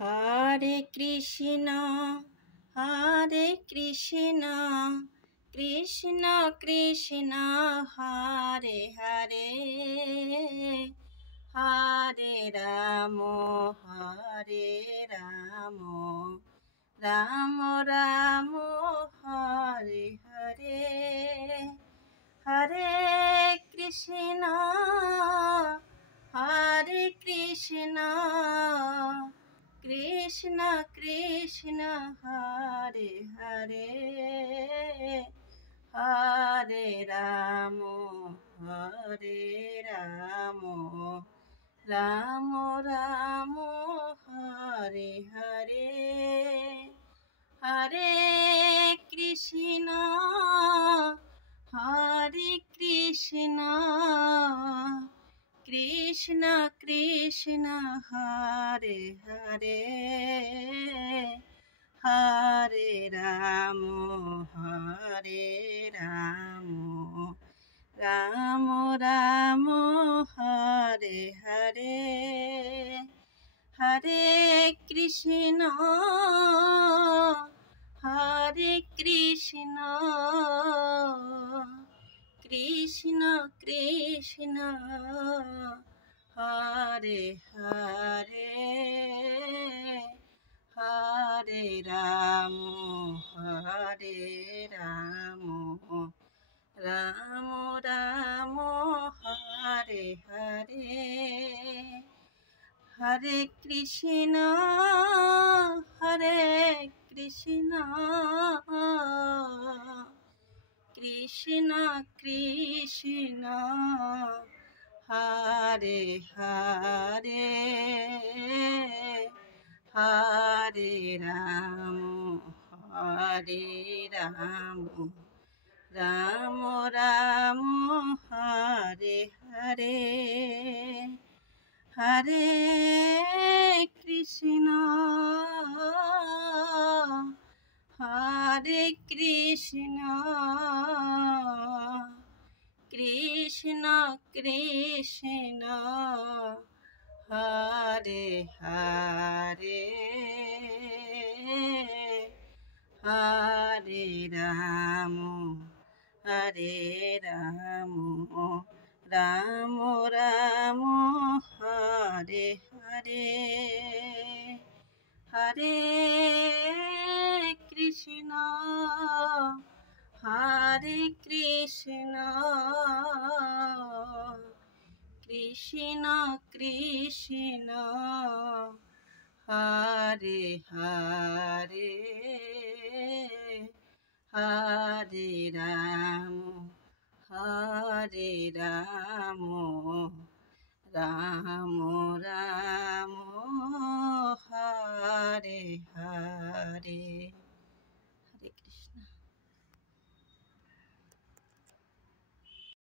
Hare Krishna Krishna Krishna Hare Hare Hare Ram Ram Ram Hare Hare Hare Krishna Krishna Krishna Hare Hare Hare Ram Ram Ram Hare Hare Hare Krishna Krishna Krishna Hare Hare Hare Ram Ram Ram Hare Hare Hare Krishna Krishna Krishna Hare Hare Hare Ram Ram Ram Hare Hare Hare Krishna Krishna Krishna Hare Hare Hare Ram Ram Ram Hare Hare Hare Krishna Krishna Krishna Hare Hare Hare Ram Ram Ram Hare Hare Hare Krishna Krishna Krishna Hare Hare Hare Ram Ram Ram Hare Hare Hare Krishna.